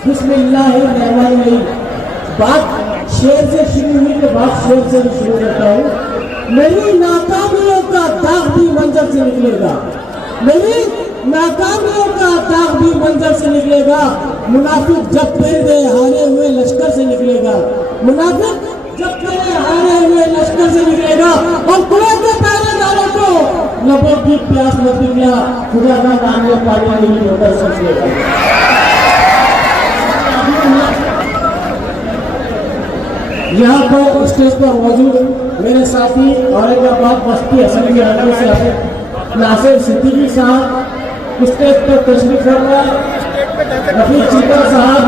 बिस्मिल्लाहिर्रहमानिर्रहीम। बात शेर से शुरू हुई तो बात शेर से भी शुरू करता हूँ। मेरी नाकामियों का दाग भी मंजर से निकलेगा, मेरी नाकामियों का दाग भी मंजर से निकलेगा। मुनाफिक जब मेरे हारे हुए लश्कर से निकलेगा, मुनाफिक जब मेरे हारे हुए लश्कर से निकलेगा। और खुदा के पहरेदारों को लबों की प्यास मत निकला, खुदा ना मांगे पानी नहीं होता समझेगा। यहाँ पर स्टेज पर मौजूद मेरे साथी औरंगाबाद बस्ती असेंबली हल्के से आए नासिर सिद्दीकी साहब स्टेज पर तशरीफ फरमा, रफीक चीता साहब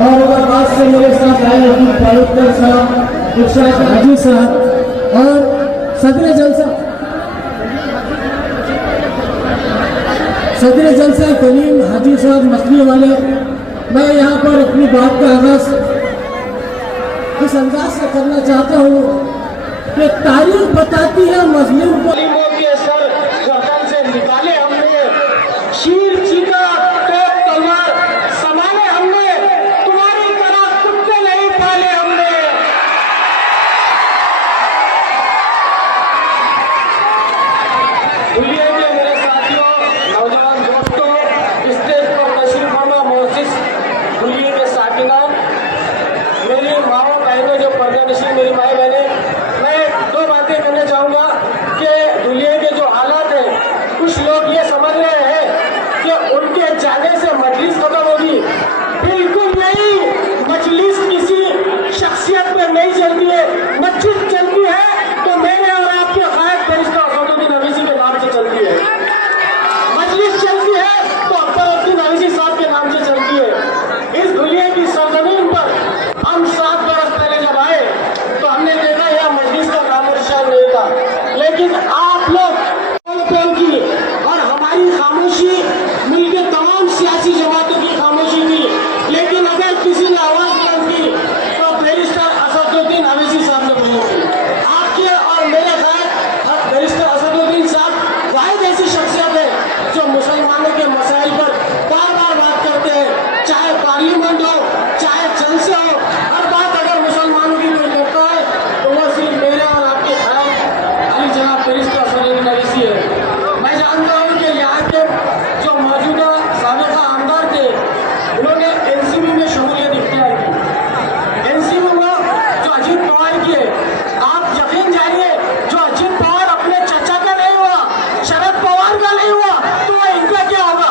औरंगाबाद से मेरे साथ आए रफीक फारूक साहब, इरशाद हाजी साहब और सदर जलसा कलीम हाजी साहब मछली वाले। मैं यहाँ पर अपनी बात का आगाज इस अंदाज से करना चाहता हूँ कि तारीख बताती है मजलूम को के सर गर्दन से निकाले हमने, शीर चीता तोप तलवार संभाले हमने, तुम्हारी तरह कुत्ते नहीं पाले हमने। भूलिए कि मेरे साथियों, नौजवान दोस्तों, स्टेज पर तशरीफ फरमा मोहसिस भूलिए के साकिना, मेरी माओ बहनों जो पर्दानशीन मेरी माए बहने, मैं दो बातें कहना चाहूँगा कि दुनिया के जो हालात हैं, कुछ लोग ये समझ रहे हैं कि उनके जाने से मजलिस खत्म होगी। बिल्कुल नहीं, मजलिस किसी शख्सियत पर नहीं चलती है, मस्जिद चलती है तो मेरे और आपके गायब बैरिस्टर असदुद्दीन अवैसी के नाम से चलती है। मजलिस चलती है तो असदुद्दीन अवैसी साहब के नाम से चलती है। इस दुनिया की सरजमीन पर हम 7 बरस पहले जब आए तो हमने देखा यह मजलिस का नाम निशान नहीं था, लेकिन आप लोग की और हमारी खामोशी मिलकर तमाम सियासी जमातों की खामोशी थी, लेकिन अगर किसी ने आवाज बुलंद की तो बैरिस्टर असदुद्दीन अवैसी साहब ने बुलंद की। आपके और मेरे साथ बैरिस्टर असदुद्दीन साहब वाहिद ऐसी शख्सियत है जो मुसलमानों के मसाइल पर बार बार बात करते हैं, चाहे पार्लियामेंट हो चाहे जलसे हो, हर बात अगर मुसलमानों की कोई करता है तो वो सिर्फ मेरे और आपके खैर अली जनाब बैरिस्टर असदुद्दीन अवैसी है। मैं जानता हूँ कि यहाँ के जो मौजूदा साबिका आमदार थे उन्होंने एनसीपी में शमूलियत इख्तियार की। एनसीपी में जो अजीत पवार की है, आप यकीन जानिए जो अजीत पवार अपने चचा का नहीं हुआ, शरद पवार का नहीं हुआ, तो वो इनका क्या होगा?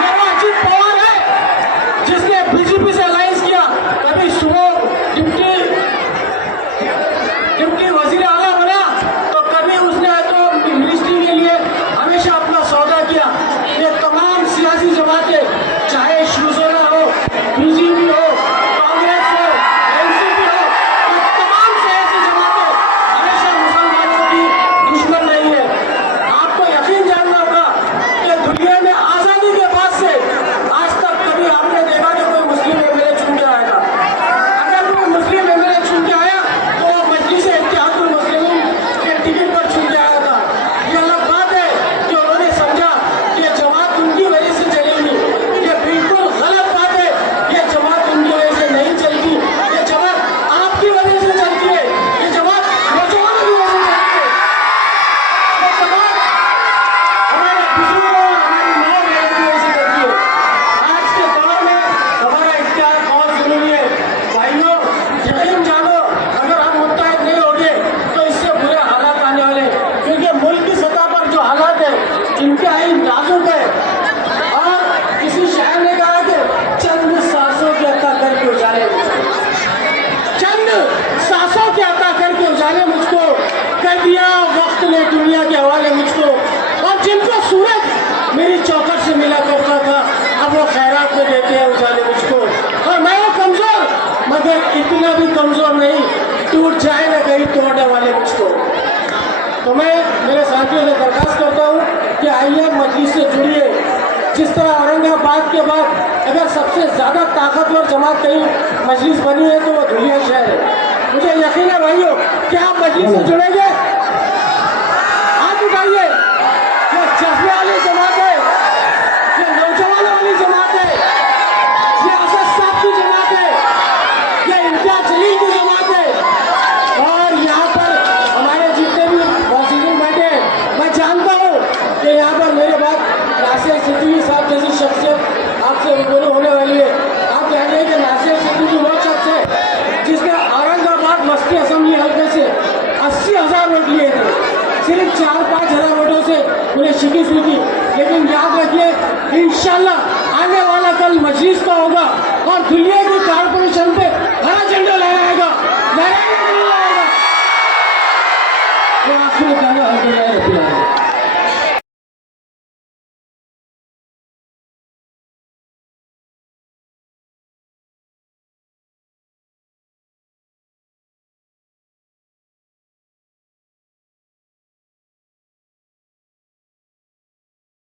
ये वो अजीत पवार है जिसने बीजेपी से अलायंस किया, कभी सुबह डिप्टी वजीर आला बना तो कभी उसने तो मिनिस्ट्री के लिए हमेशा अपना सौदा किया। ये तमाम सियासी जमातें, चाहे शिवसेना हो, बीजेपी हो, कांग्रेस हो, एनसीपी हो, ये तमाम सियासी जमातें हमेशा मुसलमानों की दुश्मन नहीं है। आपको यकीन जानना होगा कि दुनिया में आजादी के बाद से आज तक कभी आपने देखा कि कोई मुस्लिम एमएलए चुन के आया था? अगर कोई मुस्लिम एमएलए चुन के आया तो वो मजलिस इत्तेहादुल मुस्लिमीन के टिकट पर चुन के आया था। ये अलग बात है कि उन्होंने समझा कि जमात उनकी वजह से चलेगी। ये बिल्कुल गलत बात है, ये जमात उनकी वजह से नहीं चलती, ये जमात आपकी वजह से चलती है, ये जमात नौजवानों की वजह से चलती है, ये जमात हमारे बुजुर्गों और हमारी माँ बहनों की वजह से चलती है। आज के दौर में हमारा इख्तियार बहुत जरूरी है। भाइयों, यकीन जानो, अगर हम मुत्तहिद नहीं होंगे तो इससे बुरे हालात आने वाले हैं, क्योंकि मुल्क की सतह पर जो हालात है इंतहाई नाजुक है। और किसी शायर ने कहा कि चंद सांसों के अता करके उजाले मुझको, चंद सांसों के अता करके उजाले मुझको, कर दिया वक्त ने दुनिया के हवाले मुझको। और जिनको सूरज मेरी चौखट से मिला करता था, अब वो खैरात में देते हैं उजाले मुझको। और मैं वो कमजोर, मगर इतना भी कमजोर नहीं, टूट जाए ना कहीं तोड़ने वाले मुझको। तो मैं मेरे साथियों से दरखास्त करता हूँ कि आइए मजलिस से जुड़िए। जिस तरह औरंगाबाद के बाद अगर सबसे ज़्यादा ताकतवर जमात कहीं मजलिस बनी है तो वो धुलिया शहर है। मुझे यकीन है भाइयों, क्या आप मजलिस से जुड़ेंगे? हाथ उठाइए। ये जज्बे वाली जमात है, जरा वोटों से उन्हें शिकस्त हुई थी। लेकिन याद रखिए इंशाल्लाह आने वाला कल मजलिस का होगा और दुनिया की कारपोरेशन पे हरा झंडा लहराएगा, लहराएगा। तो आखिर